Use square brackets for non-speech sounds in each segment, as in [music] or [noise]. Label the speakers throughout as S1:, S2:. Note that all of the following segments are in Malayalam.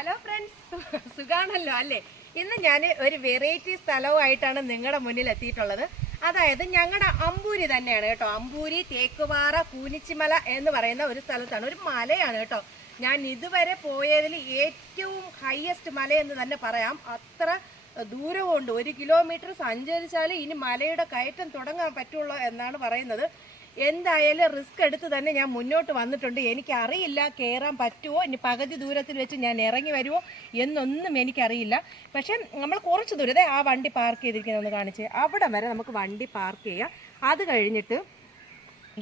S1: ഹലോ ഫ്രണ്ട്സ് [laughs] സുഖാണല്ലോ അല്ലേ? ഇന്ന് ഞാൻ ഒരു വെറൈറ്റി സ്ഥലവുമായിട്ടാണ് നിങ്ങളുടെ മുന്നിൽ എത്തിയിട്ടുള്ളത്. അതായത് ഞങ്ങളുടെ അമ്പൂരി തന്നെയാണ് കേട്ടോ. അമ്പൂരി തേക്കുപാറ കൂനിച്ചിമല എന്ന് പറയുന്ന ഒരു സ്ഥലത്താണ്. ഒരു മലയാണ് കേട്ടോ. ഞാൻ ഇതുവരെ പോയതിൽ ഏറ്റവും ഹയസ്റ്റ് മല എന്ന് തന്നെ പറയാം. അത്ര ദൂരമുണ്ട് ഒരു കിലോമീറ്റർ സഞ്ചരിച്ചാൽ ഇനി മലയുടെ കയറ്റം തുടങ്ങാൻ പറ്റുള്ളൂ എന്നാണ് പറയുന്നത്. എന്തായാലും റിസ്ക് എടുത്ത് തന്നെ ഞാൻ മുന്നോട്ട് വന്നിട്ടുണ്ട്. എനിക്കറിയില്ല കയറാൻ പറ്റുമോ ഇനി പകുതി ദൂരത്തിൽ വെച്ച് ഞാൻ ഇറങ്ങി വരുമോ എന്നൊന്നും എനിക്കറിയില്ല. പക്ഷെ നമ്മൾ കുറച്ച് ദൂരത്തെ ആ വണ്ടി പാർക്ക് ചെയ്തിരിക്കുന്നതെന്ന് കാണിച്ച്. അവിടെ വരെ നമുക്ക് വണ്ടി പാർക്ക് ചെയ്യാം. അത് കഴിഞ്ഞിട്ട്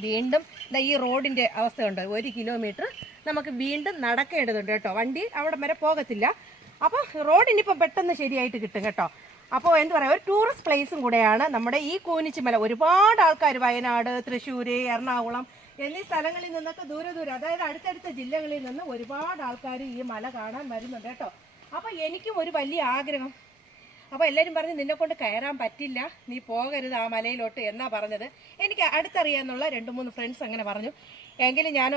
S1: വീണ്ടും ഈ റോഡിന്റെ അവസ്ഥ ഉണ്ട്. ഒരു കിലോമീറ്റർ നമുക്ക് വീണ്ടും നടക്കേണ്ടതുണ്ട് കേട്ടോ. വണ്ടി അവിടെ വരെ പോകത്തില്ല. അപ്പോൾ റോഡ് പെട്ടെന്ന് ശരിയായിട്ട് കിട്ടും കേട്ടോ. അപ്പോൾ എന്ത് പറയുക ഒരു ടൂറിസ്റ്റ് പ്ലേസും കൂടെയാണ് നമ്മുടെ ഈ കൂനിച്ചിമല. ഒരുപാട് ആൾക്കാർ വയനാട് തൃശ്ശൂർ എറണാകുളം എന്നീ സ്ഥലങ്ങളിൽ നിന്നൊക്കെ ദൂരെ ദൂരെ അതായത് അടുത്തടുത്ത ജില്ലകളിൽ നിന്ന് ഒരുപാട് ആൾക്കാർ ഈ മല കാണാൻ വരുന്നുണ്ട് കേട്ടോ. അപ്പോൾ എനിക്കും ഒരു വലിയ ആഗ്രഹം. അപ്പോൾ എല്ലാവരും പറഞ്ഞ് നിന്നെ കൊണ്ട് കയറാൻ പറ്റില്ല. നീ പോകരുത് ആ മലയിലോട്ട് എന്നാ പറഞ്ഞത്. എനിക്ക് അടുത്തറിയാന്നുള്ള രണ്ട് മൂന്ന് ഫ്രണ്ട്സ് അങ്ങനെ പറഞ്ഞു. എങ്കിലും ഞാൻ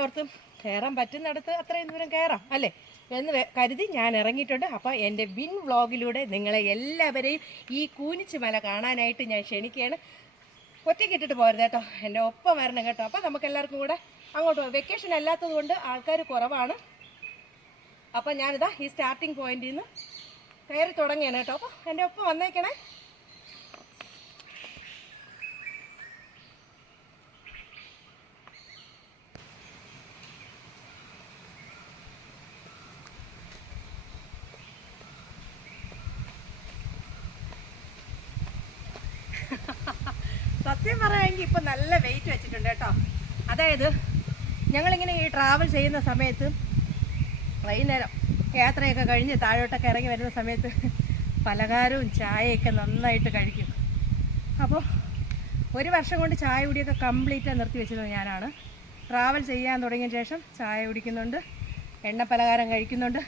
S1: കയറാൻ പറ്റുന്നിടത്ത് അത്രയും ദൂരം കയറാം അല്ലേ? എന്ന് കരുതി ഞാൻ ഇറങ്ങിയിട്ടുണ്ട്. അപ്പോൾ എന്റെ വിൻ വ്ളോഗിലൂടെ നിങ്ങളെ എല്ലാവരെയും ഈ കൂനിച്ച് മല കാണാനായിട്ട് ഞാൻ ക്ഷണിക്കുകയാണ്. ഒറ്റയ്ക്ക് ഇട്ടിട്ട് പോരുത് കേട്ടോ. എന്റെ ഒപ്പം വരണം കേട്ടോ. അപ്പോൾ നമുക്ക് എല്ലാവർക്കും കൂടെ അങ്ങോട്ട് വെക്കേഷൻ അല്ലാത്തത് കൊണ്ട് ആൾക്കാർ കുറവാണ്. അപ്പോൾ ഞാനിതാ ഈ സ്റ്റാർട്ടിങ് പോയിന്റിൽ നിന്ന് കയറി തുടങ്ങിയാണ് കേട്ടോ. അപ്പോൾ എന്റെ ഒപ്പം വന്നേക്കണേ. സത്യം പറയാമെങ്കിൽ ഇപ്പം നല്ല വെയിറ്റ് വെച്ചിട്ടുണ്ട് കേട്ടോ. അതായത് ഞങ്ങളിങ്ങനെ ഈ ട്രാവൽ ചെയ്യുന്ന സമയത്ത് വൈകുന്നേരം യാത്രയൊക്കെ കഴിഞ്ഞ് താഴോട്ടൊക്കെ ഇറങ്ങി വരുന്ന സമയത്ത് പലഹാരവും ചായയൊക്കെ നന്നായിട്ട് കഴിക്കും. അപ്പോൾ ഒരു വർഷം കൊണ്ട് ചായ കുടിയൊക്കെ കംപ്ലീറ്റ് നിർത്തി വെച്ചത് ഞാനാണ്. ട്രാവൽ ചെയ്യാൻ തുടങ്ങിയ ശേഷം ചായ കുടിക്കുന്നുണ്ട് എണ്ണ പലഹാരം കഴിക്കുന്നുണ്ട്.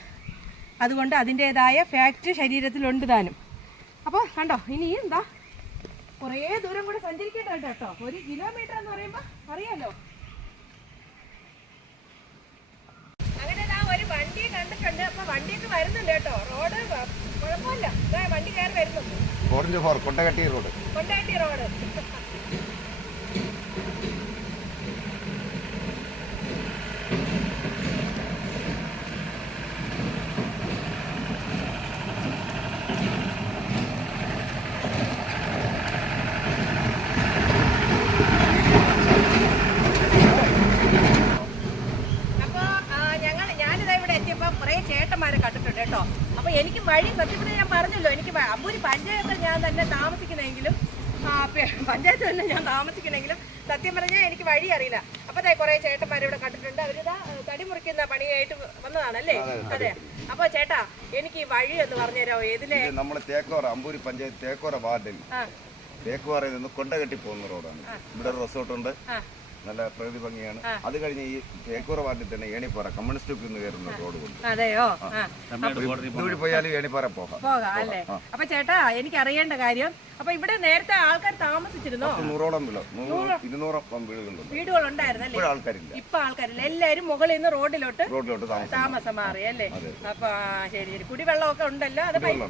S1: അതുകൊണ്ട് അതിന്റേതായ ഫാക്റ്റ് ശരീരത്തിലുണ്ട് താനും. അപ്പോൾ കണ്ടോ ഇനി എന്താ കുറേ ദൂരം കൂടെ സഞ്ചരിക്കേണ്ടതുണ്ട് കേട്ടോ. ഒരു കിലോമീറ്റർ എന്ന് പറയുമ്പോൾ അറിയാലോ. അങ്ങനെ ദാ ഒരു വണ്ടി കണ്ടിട്ടുണ്ട്. അപ്പൊ വണ്ടിയൊക്കെ വരുന്നുണ്ട് കേട്ടോ. റോഡ് കുഴപ്പമില്ല. വണ്ടി കയറി വരുന്നുണ്ട്.
S2: കൊണ്ടകട്ടി റോഡ്.
S1: കൊണ്ടകട്ടി റോഡ് [laughs] അപ്പൊ ആ, ഞങ്ങൾ ഞാനിതാ ഇവിടെ എത്തിയപ്പോ കുറെ ചേട്ടന്മാരെ കണ്ടിട്ടുണ്ട് കേട്ടോ. അപ്പൊ എനിക്ക് വഴി സത്യം പറഞ്ഞാൽ ഞാൻ പറഞ്ഞല്ലോ എനിക്ക് അമ്പൂരി പഞ്ചായത്തിൽ ഞാൻ തന്നെ താമസിക്കുന്നെങ്കിലും പഞ്ചായത്തിൽ പഞ്ചായത്ത് തന്നെ ഞാൻ താമസിക്കുന്നെങ്കിലും സത്യം പറഞ്ഞാൽ എനിക്ക് വഴി അറിയില്ല. അപ്പൊ ദേ കുറെ ചേട്ടന്മാർ ഇവിടെ കണ്ടിട്ടുണ്ട്. അവരിതാ തടി മുറിക്കുന്ന പണിയായിട്ട് വന്നതാണല്ലേ? അതെ അപ്പൊ ചേട്ടാ എനിക്ക് ഈ വഴി എന്ന് പറഞ്ഞുതരോ ഏതിലെ?
S2: നമ്മൾ തേക്കോറ അമ്പൂരി പഞ്ചായത്ത് തേക്കോറ വാർഡിൽ തേക്കുവാറയിൽ നിന്ന് കൊണ്ടകെട്ടി പോകുന്ന റോഡാണ്. ഇവിടെ
S1: റിസോർട്ടുണ്ട്.
S2: നല്ല പ്രകൃതി ഭംഗിയാണ്. അത് കഴിഞ്ഞ് ഈ തേക്കൂറ വാർഡിൽ തന്നെ ഏണിപ്പാറ കമ്മ്യൂണിസ്റ്റ് നിന്ന് കയറുന്ന റോഡ് കൊണ്ട്
S1: അതെയോ?
S2: പോയാലും ഏണിപ്പാറ പോകാം.
S1: പോകാം അല്ലേ? അപ്പൊ ചേട്ടാ എനിക്ക് അറിയേണ്ട കാര്യം അപ്പൊ ഇവിടെ നേരത്തെ ആൾക്കാർ താമസിച്ചിരുന്നോ?
S2: നൂറോളം ഇരുന്നൂറോളം വീടുകളുണ്ട്.
S1: വീടുകൾ ഉണ്ടായിരുന്നല്ലേ
S2: ഇപ്പോൾ ആൾക്കാരില്ല.
S1: ഇപ്പൊ ആൾക്കാരില്ല. എല്ലാരും മുകളിൽ നിന്ന് റോഡിലോട്ട്
S2: റോഡിലോട്ട് താമസം
S1: മാറി. അല്ലേ? അപ്പൊ ആ, ശരി ശരി. കുടിവെള്ളമൊക്കെ ഉണ്ടല്ലോ? അത്
S2: പൈപ്പ്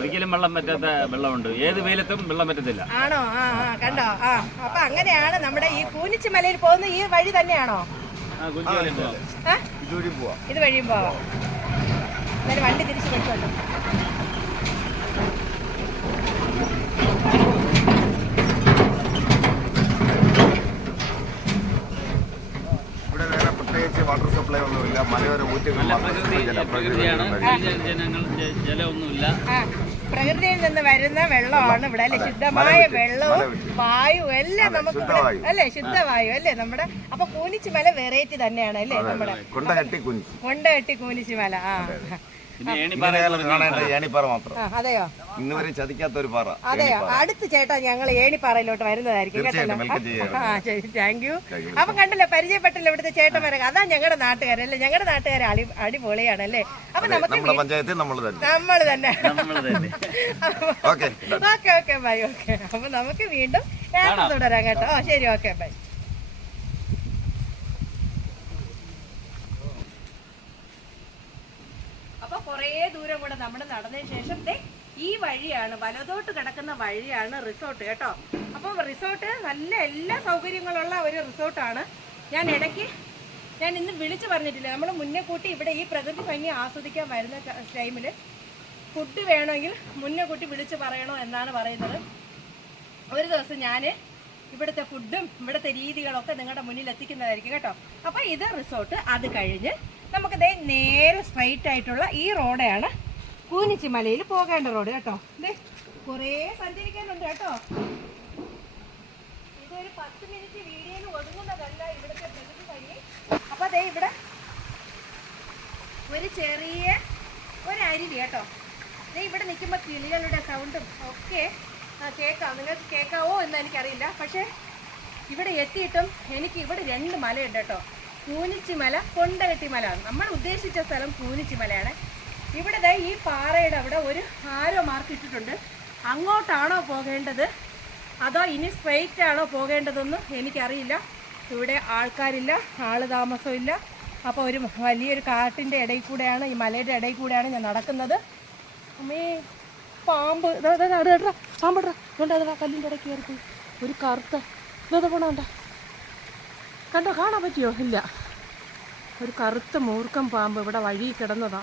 S3: ഒരിക്കലും വെള്ളം പറ്റാത്ത വെള്ളമുണ്ട്. ഏത് വെയിലത്തും വെള്ളം പറ്റത്തില്ല.
S1: ആണോ? ആ കണ്ടോ? ആ അപ്പൊ അങ്ങനെയാണ് നമ്മുടെ ഈ കൂനിച്ച് മലയിൽ പോകുന്ന ഈ വഴി തന്നെയാണോ? ഇത് വഴിയും പോവാം. എന്നാലും വണ്ടി തിരിച്ചു വെക്കുമല്ലോ
S2: ഇവിടെ വേറെ പ്രത്യേകിച്ച് വാട്ടർ സപ്ലൈ ഒന്നുമില്ല. മലയോര
S3: ജ- ജലമൊന്നുമില്ല.
S1: പ്രകൃതിയിൽ നിന്ന് വരുന്ന വെള്ളമാണ് ഇവിടെ അല്ലെ? ശുദ്ധമായ വെള്ളവും വായു എല്ലാം നമുക്ക് ഇവിടെ. അല്ലേ? ശുദ്ധവായു അല്ലേ നമ്മുടെ? അപ്പൊ കൂനിച്ച് മല വെറൈറ്റി തന്നെയാണ് അല്ലേ നമ്മുടെ?
S2: കൊണ്ടകെട്ടി കുഞ്ഞി
S1: കൊണ്ടകെട്ടി കൂനിച്ച് മല ആ
S3: ഏണിപ്പാറ
S2: മാത്രം.
S1: ആ അതെയോ?
S2: ഇന്ന് വരെ ചതിക്കാത്ത ഒരു പാറ
S1: അതെയോ? അടുത്ത് ചേട്ടാ ഞങ്ങൾ ഏണിപ്പാറയിലോട്ട് വരുന്നതായിരിക്കും ശരി താങ്ക് യു അപ്പൊ കണ്ടല്ലോ പരിചയപ്പെട്ടല്ലോ ഇവിടുത്തെ ചേട്ടന്മാരെ? അതാ ഞങ്ങളുടെ നാട്ടുകാരല്ലേ ഞങ്ങളുടെ നാട്ടുകാരെ അടി അടിപൊളിയാണ് അല്ലേ അപ്പൊ നമുക്ക്
S2: പഞ്ചായത്തിൽ നമ്മൾ തന്നെ.
S1: നമ്മൾ തന്നെ.
S3: നമ്മൾ തന്നെ.
S2: Okay
S1: okay okay bye okay അപ്പൊ നമുക്ക് വീണ്ടും തുടരാം കേട്ടോ. ഓ ശരി ഓക്കെ ബൈ കുറേ ദൂരം കൂടെ നമ്മൾ നടന്നതിന് ശേഷം ഈ വഴിയാണ് വലതോട്ട് കിടക്കുന്ന വഴിയാണ് റിസോർട്ട് കേട്ടോ. അപ്പോൾ റിസോർട്ട് നല്ല എല്ലാ സൗകര്യങ്ങളുള്ള ഒരു റിസോർട്ടാണ്. ഞാൻ ഇടയ്ക്ക് ഞാൻ ഇന്ന് വിളിച്ചു പറഞ്ഞിട്ടില്ല. നമ്മൾ മുന്നേ കൂട്ടി ഇവിടെ ഈ പ്രകൃതി ഭംഗി ആസ്വദിക്കാൻ വരുന്ന ടൈമിൽ ഫുഡ് വേണമെങ്കിൽ മുന്നേ കൂട്ടി വിളിച്ച് പറയണോ എന്നാണ് പറയുന്നത്. ഒരു ദിവസം ഞാൻ ഇവിടുത്തെ ഫുഡും ഇവിടുത്തെ രീതികളൊക്കെ നിങ്ങളുടെ മുന്നിൽ എത്തിക്കുന്നതായിരിക്കും കേട്ടോ. അപ്പോൾ ഇത് റിസോർട്ട്. അത് കഴിഞ്ഞ് നമുക്ക് ദേ നേരെ സ്ട്രൈറ്റ് ആയിട്ടുള്ള ഈ റോഡാണ് കൂനിച്ചിമലയിൽ പോകേണ്ട റോഡ് കേട്ടോ. ദേ കുറേ സഞ്ചരിക്കാനുണ്ട് കേട്ടോ. ഇതൊരു പത്ത് മിനിറ്റ് വീഡിയോയിൽ ഒതുങ്ങുന്നതല്ല ഇവിടുത്തെ പ്രകൃതി ഭംഗി. അപ്പോൾ ദേ ഇവിടെ ഒരു ചെറിയ ഒരു അരുവി കേട്ടോ. ദേ ഇവിടെ നിൽക്കുമ്പോൾ കിളികളുടെ സൗണ്ടും ഒക്കെ കേൾക്കാം. നിങ്ങൾക്ക് കേൾക്കാവോ എന്ന് എനിക്കറിയില്ല. പക്ഷേ ഇവിടെ എത്തിയിട്ടും എനിക്ക് ഇവിടെ രണ്ട് മലയുണ്ട് കേട്ടോ. കൂനിച്ചിമല കൊണ്ടകെട്ടിമല നമ്മൾ ഉദ്ദേശിച്ച സ്ഥലം കൂനിച്ചിമലയാണ്. ഇവിടെ ഈ പാറയുടെ അവിടെ ഒരു ആരോ മാർക്ക് ഇട്ടിട്ടുണ്ട്. അങ്ങോട്ടാണോ പോകേണ്ടത്? അതോ ഇനി സ്ട്രെയിറ്റ് ആണോ പോകേണ്ടതെന്നും എനിക്കറിയില്ല. ഇവിടെ ആൾക്കാരില്ല ആൾ താമസമില്ല. അപ്പോൾ ഒരു വലിയൊരു കാട്ടിന്റെ ഇടയിൽ കൂടെയാണ് ഈ മലയുടെ ഇടയിൽ കൂടെയാണ് ഞാൻ നടക്കുന്നത്. അമ്മേ പാമ്പ്. ഇതാ, ഇതാ, ഇടാ, പാമ്പ് ഇടാ. അതുകൊണ്ട് അതാ കല്ലിന്റെ ഇടയ്ക്ക് ഒരു കറുത്ത. ഇതാ പോണ കണ്ട കാണാൻ പറ്റിയോ? ഇല്ല. ഒരു കറുത്ത മൂർക്കം പാമ്പ് ഇവിടെ വഴി കിടന്നതാ.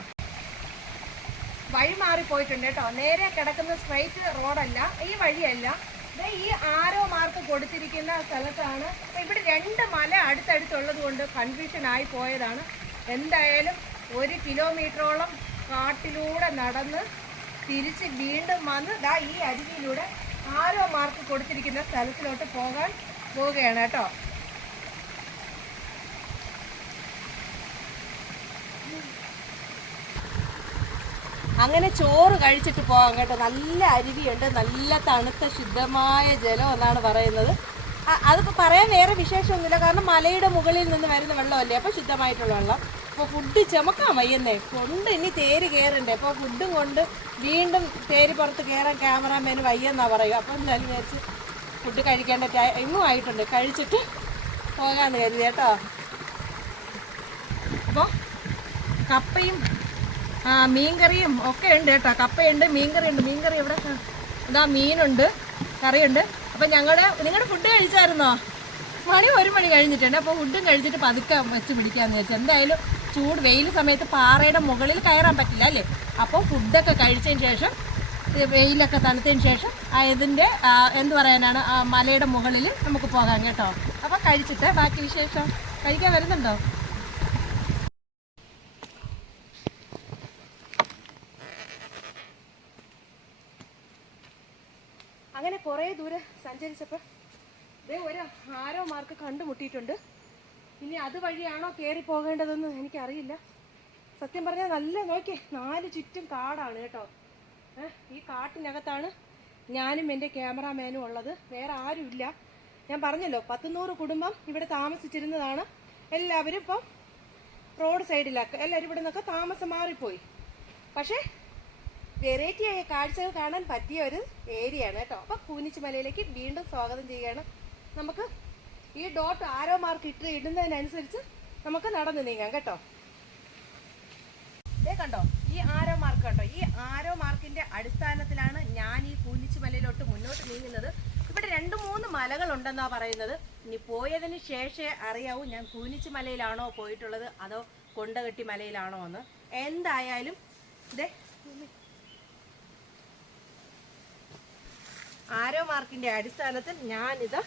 S1: വഴി മാറിപ്പോയിട്ടുണ്ട് കേട്ടോ. നേരെ കിടക്കുന്ന സ്ട്രൈറ്റ് റോഡല്ല ഈ വഴിയല്ല. ഈ ആരോ മാർക്ക് കൊടുത്തിരിക്കുന്ന സ്ഥലത്താണ്. ഇവിടെ രണ്ട് മല അടുത്തടുത്തുള്ളത് കൊണ്ട് കൺഫ്യൂഷൻ ആയി പോയതാണ്. എന്തായാലും ഒരു കിലോമീറ്ററോളം കാട്ടിലൂടെ നടന്ന് തിരിച്ച് വീണ്ടും വന്ന് ദാ ഈ അരുവിയിലൂടെ ആരോ മാർക്ക് കൊടുത്തിരിക്കുന്ന സ്ഥലത്തിലോട്ട് പോകാൻ പോവുകയാണ് കേട്ടോ. അങ്ങനെ ചോറ് കഴിച്ചിട്ട് പോകാം കേട്ടോ. നല്ല അരുവിയുണ്ട് നല്ല തണുത്ത ശുദ്ധമായ ജലം എന്നാണ് പറയുന്നത്. അതിപ്പോൾ പറയാൻ വേറെ വിശേഷമൊന്നുമില്ല. കാരണം മലയുടെ മുകളിൽ നിന്ന് വരുന്ന വെള്ളമല്ലേ? അപ്പോൾ ശുദ്ധമായിട്ടുള്ള വെള്ളം. അപ്പോൾ ഫുഡ് ചുമക്കാൻ വയ്യുന്നേ. കൊണ്ട് ഇനി തേര് കയറണ്ടേ അപ്പോൾ ഫുഡും കൊണ്ട് വീണ്ടും തേര് പുറത്ത് കയറാൻ ക്യാമറാമാന് വയ്യെന്നാണ് പറയുക. അപ്പോൾ എന്തായാലും വിചാരിച്ച് ഫുഡ് കഴിക്കേണ്ട ടൈമും ആയിട്ടുണ്ട്. കഴിച്ചിട്ട് പോകാമെന്ന് കരുതി കേട്ടോ. അപ്പോൾ കപ്പയും ആ മീൻകറിയും ഒക്കെ ഉണ്ട് കേട്ടോ. കപ്പയുണ്ട് മീൻകറി ഉണ്ട് മീൻകറി ഇവിടെ ഇതാ മീനുണ്ട് കറിയുണ്ട്. അപ്പം ഞങ്ങളുടെ നിങ്ങളുടെ ഫുഡ് കഴിച്ചായിരുന്നോ? മണി ഒരു മണി കഴിഞ്ഞിട്ടുണ്ട്. അപ്പോൾ ഫുഡും കഴിച്ചിട്ട് പതുക്കെ വെച്ച് പിടിക്കാമെന്ന് വെച്ചാൽ എന്തായാലും ചൂട് വെയിൽ സമയത്ത് പാറയുടെ മുകളിൽ കയറാൻ പറ്റില്ല അല്ലേ? അപ്പോൾ ഫുഡൊക്കെ കഴിച്ചതിന് ശേഷം വെയിലൊക്കെ തണുത്തതിന് ശേഷം ഇതിന്റെ എന്ത് പറയാനാണ് മലയുടെ മുകളിൽ നമുക്ക് പോകാം കേട്ടോ. അപ്പോൾ കഴിച്ചിട്ട് ബാക്കി വിശേഷം കഴിക്കാൻ വരുന്നുണ്ടോ അങ്ങനെ കുറേ ദൂരെ സഞ്ചരിച്ചപ്പോൾ ഇതേ ഒരു ആരോ മാർക്ക് കണ്ടുമുട്ടിയിട്ടുണ്ട്. ഇനി അതുവഴിയാണോ കയറി പോകേണ്ടതെന്ന് എനിക്കറിയില്ല. സത്യം പറഞ്ഞാൽ നല്ല നോക്കി നാല് ചുറ്റും കാടാണ് കേട്ടോ. ഈ കാട്ടിനകത്താണ് ഞാനും എന്റെ ക്യാമറാമാനും ഉള്ളത്. വേറെ ആരുമില്ല. ഞാൻ പറഞ്ഞല്ലോ പത്തുനൂറ് കുടുംബം ഇവിടെ താമസിച്ചിരുന്നതാണ്. എല്ലാവരും ഇപ്പം റോഡ് സൈഡിലാക്കുക എല്ലാവരും ഇവിടെ നിന്നൊക്കെ താമസം മാറിപ്പോയി. പക്ഷേ വെറൈറ്റി ആയ കാഴ്ചകൾ കാണാൻ പറ്റിയ ഒരു ഏരിയ ആണ് കേട്ടോ. അപ്പൊ കൂനിച്ച് മലയിലേക്ക് വീണ്ടും സ്വാഗതം ചെയ്യുകയാണ്. നമുക്ക് ഈ ഡോട്ട് ആരോ മാർക്ക് ഇട്ട് ഇടുന്നതിനനുസരിച്ച് നമുക്ക് നടന്നു നീങ്ങാം കേട്ടോ. ഏ കണ്ടോ ഈ ആരോ മാർക്ക് കണ്ടോ? ഈ ആരോ മാർക്കിന്റെ അടിസ്ഥാനത്തിലാണ് ഞാൻ ഈ കൂനിച്ച് മലയിലോട്ട് മുന്നോട്ട് നീങ്ങുന്നത്. ഇവിടെ രണ്ട് മൂന്ന് മലകൾ ഉണ്ടെന്നാ പറയുന്നത്. ഇനി പോയതിന് ശേഷമേ അറിയാവൂ ഞാൻ കൂനിച്ച് മലയിലാണോ പോയിട്ടുള്ളത് അതോ കൊണ്ടകെട്ടി മലയിലാണോ എന്ന്. എന്തായാലും ദേ ആരോ മാർക്കിന്റെ അടിസ്ഥാനത്തിൽ ഞാനിത്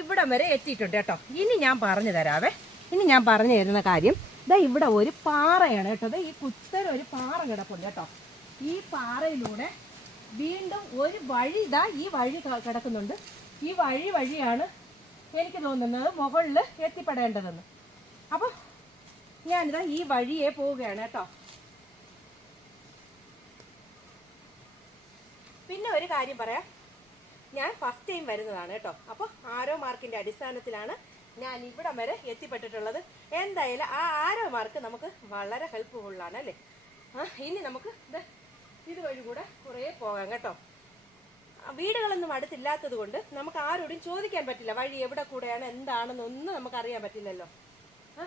S1: ഇവിടം വരെ എത്തിയിട്ടുണ്ട് കേട്ടോ. ഇനി ഞാൻ പറഞ്ഞു തരാവേ. ഇനി ഞാൻ പറഞ്ഞു തരുന്ന കാര്യം ഇതാ ഇവിടെ ഒരു പാറയാണ് കേട്ടോ. ഈ കുത്തര ഒരു പാറ കിടപ്പുണ്ട് കേട്ടോ. ഈ പാറയിലൂടെ വീണ്ടും ഒരു വഴി ഇതാ ഈ വഴി കിടക്കുന്നുണ്ട്. ഈ വഴി വഴിയാണ് എനിക്ക് തോന്നുന്നത് മുകളിൽ എത്തിപ്പെടേണ്ടതെന്ന്. അപ്പോൾ ഞാനിതാ ഈ വഴിയെ പോവുകയാണ് കേട്ടോ. പിന്നെ ഒരു കാര്യം പറയാം. ഞാൻ ഫസ്റ്റ് ടൈം വരുന്നതാണ് കേട്ടോ. അപ്പോൾ ആരോ മാർക്കിന്റെ അടിസ്ഥാനത്തിലാണ് ഞാൻ ഇവിടം വരെ എത്തിപ്പെട്ടിട്ടുള്ളത്. എന്തായാലും ആ ആരോ മാർക്ക് നമുക്ക് വളരെ ഹെൽപ്ഫുള്ളാണ് അല്ലേ? ആ ഇനി നമുക്ക് ദേ ഇതുവഴി കൂടെ കുറേ പോകാം കേട്ടോ. വീടുകളൊന്നും അടുത്തില്ലാത്തത് കൊണ്ട് നമുക്ക് ആരോടും ചോദിക്കാൻ പറ്റില്ല. വഴി എവിടെ കൂടെയാണ് എന്താണെന്നൊന്നും നമുക്ക് അറിയാൻ പറ്റില്ലല്ലോ. ആ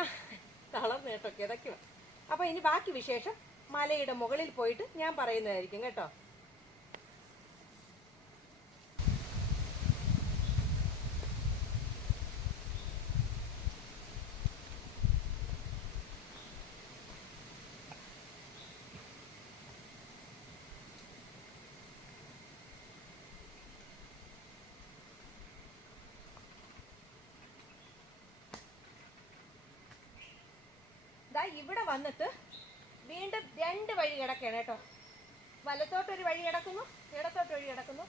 S1: ആ കേട്ടോ കിതയ്ക്കുക അപ്പോൾ ഇനി ബാക്കി വിശേഷം മലയുടെ മുകളിൽ പോയിട്ട് ഞാൻ പറയുന്നതായിരിക്കും കേട്ടോ ദാ ഇവിടെ വന്നിട്ട് വീണ്ടും രണ്ട് വഴി കിടക്കുകയാണ് കേട്ടോ. വലത്തോട്ടൊരു വഴി കിടക്കുന്നു ഇടത്തോട്ട് വഴി കിടക്കുന്നു.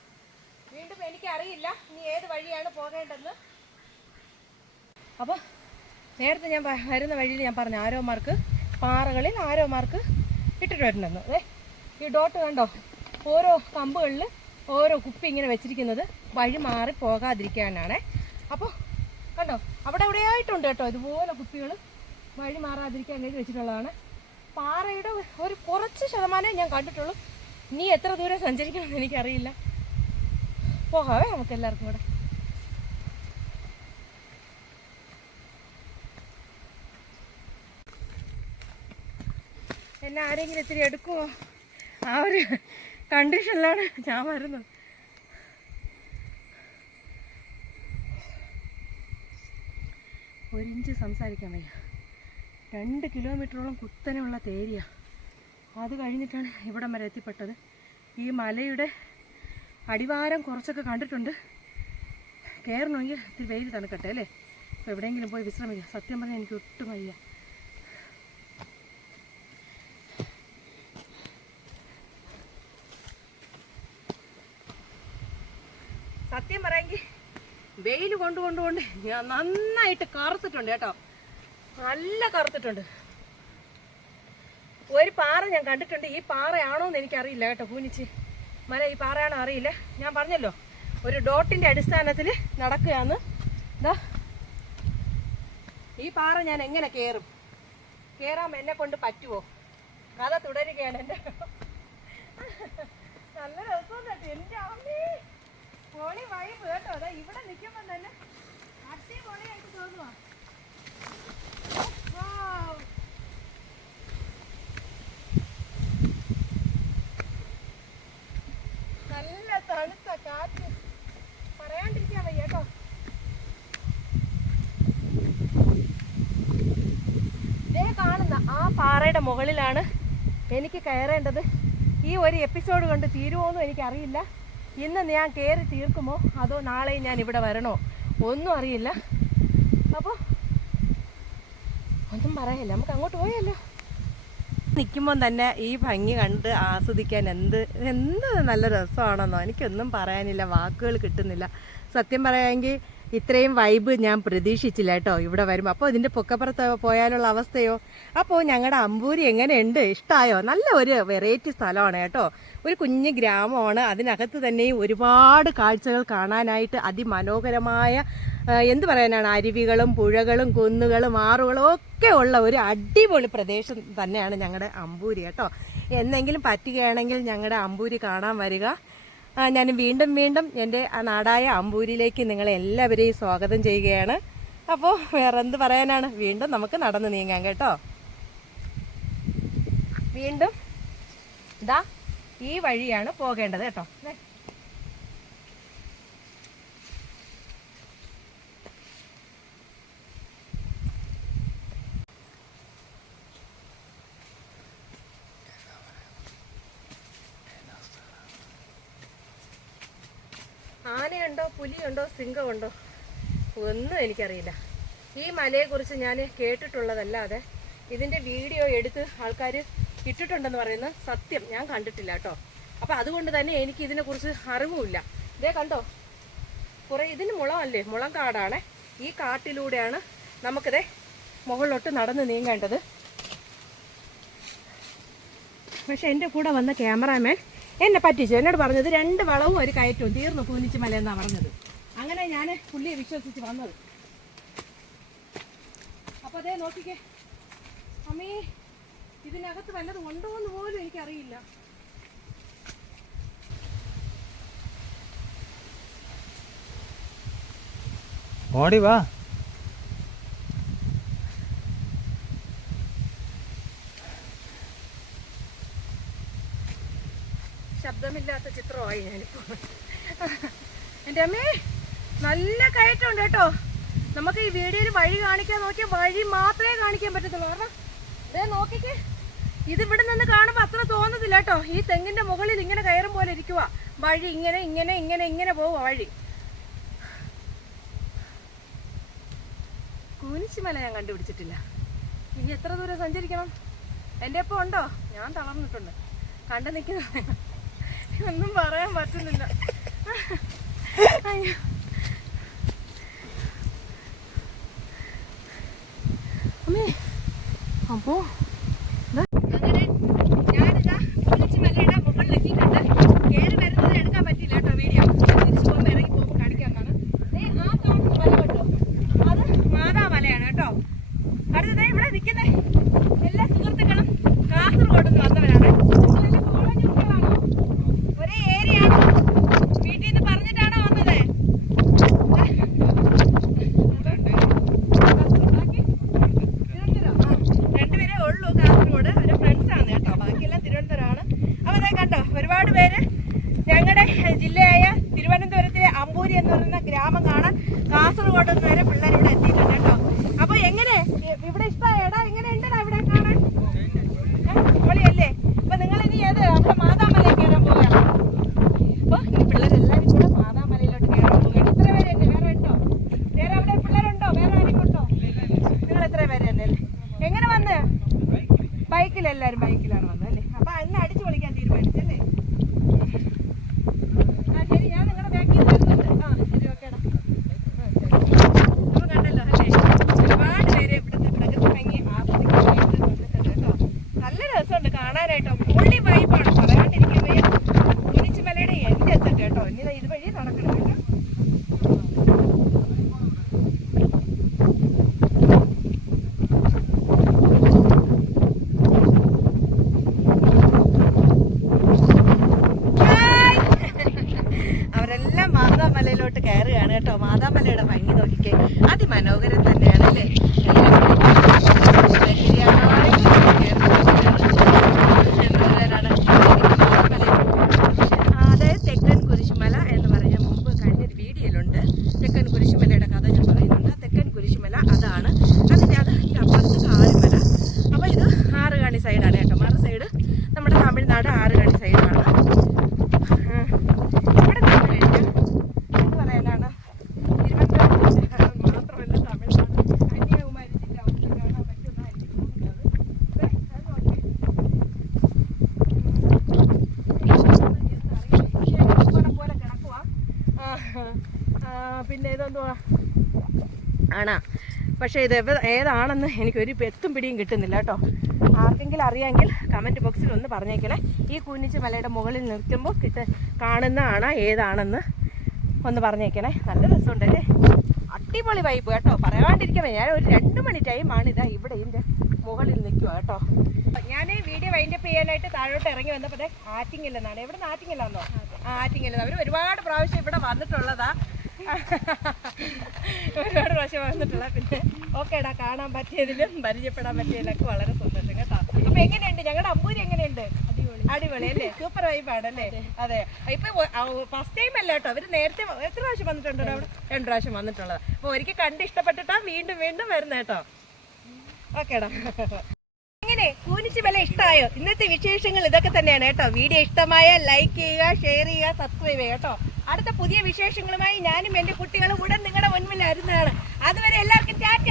S1: വീണ്ടും എനിക്കറിയില്ല ഇനി ഏത് വഴിയാണ് പോകേണ്ടതെന്ന്. അപ്പോൾ നേരത്തെ ഞാൻ വരുന്ന വഴിയിൽ ഞാൻ പറഞ്ഞു ആരോമാർക്ക് പാറകളിൽ ആരോമാർക്ക് ഇട്ടിട്ട് വരണമെന്ന്. അതെ ഈ ഡോട്ട് കണ്ടോ? ഓരോ കമ്പുകളിൽ ഓരോ കുപ്പി ഇങ്ങനെ വെച്ചിരിക്കുന്നത് വഴി മാറി പോകാതിരിക്കാനാണേ. അപ്പോൾ കണ്ടോ? അവിടെ എവിടെയായിട്ടുണ്ട് കേട്ടോ ഇതുപോലെ കുപ്പികൾ വഴി മാറാതിരിക്കാൻ വേണ്ടി വെച്ചിട്ടുള്ളതാണ്. പാറയുടെ ഒരു കുറച്ച് ശതമാനമേ ഞാൻ കണ്ടിട്ടുള്ളൂ. നീ എത്ര ദൂരം സഞ്ചരിക്കണമെന്ന് എനിക്കറിയില്ല. പോകാവേ നമുക്ക് എല്ലാവർക്കും കൂടെ. എന്നെ ആരെങ്കിലും ഇത്തിരി എടുക്കുമോ ആ ഒരു കണ്ടീഷനിലാണ് ഞാൻ വരുന്നത്. ഒരിഞ്ച് സംസാരിക്കാൻ വയ്യ. രണ്ട് കിലോമീറ്ററോളം കുത്തനെയുള്ള തേരിയ. അത് കഴിഞ്ഞിട്ടാണ് ഇവിടം വരെ എത്തിപ്പെട്ടത്. ഈ മലയുടെ അടിവാരം കുറച്ചൊക്കെ കണ്ടിട്ടുണ്ട്. കയറണമെങ്കിൽ ഇത്തിരി വെയിൽ തണുക്കട്ടെ അല്ലേ? അപ്പോൾ എവിടെയെങ്കിലും പോയി വിശ്രമിക്കുക സത്യം പറഞ്ഞാൽ എനിക്ക് ഒട്ടും വയ്യ. സത്യം പറയെങ്കിൽ വെയിൽ കൊണ്ട് കൊണ്ട് കൊണ്ട് ഞാൻ നന്നായിട്ട് കറുത്തിട്ടുണ്ട് കേട്ടോ. നല്ല കറുത്തിട്ടുണ്ട്. ഒരു പാറ ഞാൻ കണ്ടിട്ടുണ്ട്. ഈ പാറയാണോ എന്ന് എനിക്കറിയില്ല കേട്ടോ പൂനിച്ച്. മല ഈ പാറയാണോ അറിയില്ല. ഞാൻ പറഞ്ഞല്ലോ ഒരു ഡോട്ടിന്റെ അടിസ്ഥാനത്തിൽ നടക്കുകയാണ്. എന്താ ഈ പാറ ഞാൻ എങ്ങനെ കയറും കയറാൻ എന്നെ കൊണ്ട് പറ്റുമോ കഥ തുടരുകയാണ് എന്റെ നല്ല രസം എന്റെ അമ്മേ. പൊളി വൈബ് കേട്ടോ. അതാ ഇവിടെ നിൽക്കുമ്പോൾ തന്നെ അടിപൊളിയായിട്ട് തോന്നുവാ. നല്ല തണുത്ത കാറ്റ്. കേട്ടോ. കാണുന്ന ആ പാറയുടെ മുകളിലാണ് എനിക്ക് കയറേണ്ടത്. ഈ ഒരു എപ്പിസോഡ് കൊണ്ട് തീരുമോന്നും എനിക്കറിയില്ല. ഇന്ന് ഞാൻ കയറി തീർക്കുമോ? അതോ നാളെ ഞാൻ ഇവിടെ വരണോ? ഒന്നും അറിയില്ല അപ്പോൾ ഒന്നും പറയല്ല? നമുക്ക് അങ്ങോട്ട് പോയല്ലോ നിൽക്കുമ്പോൾ തന്നെ ഈ ഭംഗി കണ്ട് ആസ്വദിക്കാൻ എന്ത് എന്ത് നല്ല രസമാണെന്നോ? എനിക്കൊന്നും പറയാനില്ല വാക്കുകൾ കിട്ടുന്നില്ല. സത്യം പറയാമെങ്കിൽ ഇത്രയും വൈബ് ഞാൻ പ്രതീക്ഷിച്ചില്ല കേട്ടോ ഇവിടെ വരുമ്പോൾ അപ്പോൾ ഇതിന്റെ പൊക്കപ്പുറത്ത് പോയാലുള്ള അവസ്ഥയോ? അപ്പോൾ ഞങ്ങളുടെ അമ്പൂരി എങ്ങനെയുണ്ട്? ഇഷ്ടമായോ നല്ല ഒരു വെറൈറ്റി സ്ഥലമാണ് കേട്ടോ. ഒരു കുഞ്ഞ് ഗ്രാമമാണ്. അതിനകത്ത് തന്നെയും ഒരുപാട് കാഴ്ചകൾ കാണാനായിട്ട് അതിമനോഹരമായ എന്ത് പറയാനാണ്? അരുവികളും പുഴകളും കുന്നുകളും ആറുകളും ഒക്കെ ഉള്ള ഒരു അടിപൊളി പ്രദേശം തന്നെയാണ് ഞങ്ങളുടെ അമ്പൂരി കേട്ടോ. എന്നെങ്കിലും പറ്റുകയാണെങ്കിൽ ഞങ്ങളുടെ അമ്പൂരി കാണാൻ വരിക. ഞാൻ വീണ്ടും വീണ്ടും എന്റെ ആ നാടായ അമ്പൂരിയിലേക്ക് നിങ്ങളെ എല്ലാവരെയും സ്വാഗതം ചെയ്യുകയാണ്. അപ്പോൾ വേറെ എന്ത് പറയാനാണ്? വീണ്ടും നമുക്ക് നടന്ന് നീങ്ങാം കേട്ടോ. വീണ്ടും ഇതാ ഈ വഴിയാണ് പോകേണ്ടത് കേട്ടോ. പുലിയുണ്ടോ സിംഹമുണ്ടോ? ഒന്നും എനിക്കറിയില്ല. ഈ മലയെക്കുറിച്ച് ഞാൻ കേട്ടിട്ടുള്ളതല്ലാതെ ഇതിന്റെ വീഡിയോ എടുത്ത് ആൾക്കാർ ഇട്ടിട്ടുണ്ടെന്ന് പറയുന്നത് സത്യം ഞാൻ കണ്ടിട്ടില്ല കേട്ടോ. അപ്പം അതുകൊണ്ട് തന്നെ എനിക്ക് ഇതിനെക്കുറിച്ച് അറിവുമില്ല. ഇതേ കണ്ടോ? കുറേ ഇതിന് മുളമല്ലേ മുളം കാടാണ്. ഈ കാട്ടിലൂടെയാണ് നമുക്കിത് മുകളിലോട്ട് നടന്ന് നീങ്ങേണ്ടത്. പക്ഷെ എന്റെ കൂടെ വന്ന ക്യാമറാമാൻ എന്നെ പറ്റിച്ചു? എന്നോട് പറഞ്ഞത് രണ്ട് വളവും ഒരു കയറ്റവും തീർന്നു കൂനിച്ച് മല എന്നാ പറഞ്ഞത്. അങ്ങനെ ഞാൻ പുള്ളിയെ വിശ്വസിച്ച് വന്നത്. അപ്പൊ അതേ നോക്കിക്കേ. അമ്മേ ഇതിനകത്ത് വല്ലതും ഉണ്ടോ എന്ന് പോലും എനിക്കറിയില്ല.
S4: ഓടി വാ.
S1: ശബ്ദമില്ലാത്ത ചിത്രമായി ഞാനിപ്പോ എന്റെ അമ്മേ നല്ല കയറ്റമുണ്ട് കേട്ടോ. നമുക്ക് ഈ വീഡിയോയിൽ വഴി കാണിക്കാൻ നോക്കിയാൽ വഴി മാത്രമേ കാണിക്കാൻ പറ്റത്തുള്ളൂ. കാരണം ഇതേ നോക്കിക്ക്. ഇത് ഇവിടെ നിന്ന് കാണുമ്പോൾ അത്ര തോന്നത്തില്ല കേട്ടോ. ഈ തെങ്ങിന്റെ മുകളിൽ ഇങ്ങനെ കയറും പോലെ ഇരിക്കുക വഴി ഇങ്ങനെ ഇങ്ങനെ ഇങ്ങനെ ഇങ്ങനെ പോവുക വഴി. കുനിശിമല ഞാൻ കണ്ടുപിടിച്ചിട്ടില്ല. ഇനി എത്ര ദൂരം സഞ്ചരിക്കണം? എന്റെ ഒപ്പം ഉണ്ടോ? ഞാൻ തളർന്നിട്ടുണ്ട്. കണ്ടു നിൽക്കുന്ന ഒന്നും പറയാൻ പറ്റുന്നില്ല. അമ്മേ അപ്പോ പിന്നെ ഇതെന്തുവാ? ആണാ. പക്ഷേ ഇത് ഏതാണെന്ന് എനിക്കൊരു പെത്തും പിടിയും കിട്ടുന്നില്ല കേട്ടോ. ആർക്കെങ്കിലും അറിയാമെങ്കിൽ കമന്റ് ബോക്സിൽ ഒന്ന് പറഞ്ഞേക്കണേ. ഈ കൂനിച്ച് മലയുടെ മുകളിൽ നിൽക്കുമ്പോൾ കിട്ട കാണുന്ന ആണ ഏതാണെന്ന് ഒന്ന് പറഞ്ഞേക്കണേ. നല്ല രസമുണ്ടല്ലേ അടിപൊളി വൈബ് കേട്ടോ. പറയാണ്ടിരിക്കുമ്പോൾ ഞാൻ ഒരു രണ്ട് മണി ടൈമാണ് ഇതാ ഇവിടെ ഇതിന്റെ മുകളിൽ നിൽക്കുക കേട്ടോ. ഞാൻ വീഡിയോ വൈൻഡപ്പ് ചെയ്യാനായിട്ട് താഴോട്ട് ഇറങ്ങി വന്നപ്പോൾ ആറ്റിങ്ങില്ലെന്നാണ് എവിടെ നിന്ന് ആറ്റിങ്ങില്ലാന്നോ? ആ അവർ ഒരുപാട് പ്രാവശ്യം ഇവിടെ വന്നിട്ടുള്ളതാ. ഒരുപാട് പ്രാവശ്യം വന്നിട്ടുള്ള പിന്നെ ഓക്കേടാ കാണാൻ പറ്റിയതിലും പരിചയപ്പെടാൻ പറ്റിയതിലൊക്കെ വളരെ സന്തോഷം കേട്ടോ. അപ്പൊ എങ്ങനെയുണ്ട്? ഞങ്ങളുടെ അമ്പൂരി എങ്ങനെയുണ്ട്? അടിപൊളി. അല്ലേ? സൂപ്പർ വൈബാണ് അല്ലേ? അതെ. ഇപ്പൊ ഫസ്റ്റ് ടൈം അല്ല കേട്ടോ. അവർ നേരത്തെ എത്ര പ്രാവശ്യം വന്നിട്ടുണ്ടോ അവിടെ? രണ്ടു. പ്രാവശ്യം വന്നിട്ടുള്ളത്. അപ്പൊ ഒരിക്കൽ കണ്ട് ഇഷ്ടപ്പെട്ടിട്ടാ വീണ്ടും വീണ്ടും വരുന്ന കേട്ടോ. ഓക്കേടാ. എങ്ങനെ? കൂനിച്ച് വില ഇഷ്ടമായോ ഇന്നത്തെ വിശേഷങ്ങൾ ഇതൊക്കെ തന്നെയാണ് കേട്ടോ. വീഡിയോ ഇഷ്ടമായ ലൈക്ക് ചെയ്യുക ഷെയർ ചെയ്യുക സബ്സ്ക്രൈബ് ചെയ്യുക കേട്ടോ. അടുത്ത പുതിയ വിശേഷങ്ങളുമായി ഞാനും എന്റെ കുട്ടികളും ഉടൻ നിങ്ങളുടെ മുൻപിൽ വരുന്നതാണ് അതുവരെ എല്ലാവർക്കും ടാറ്റ.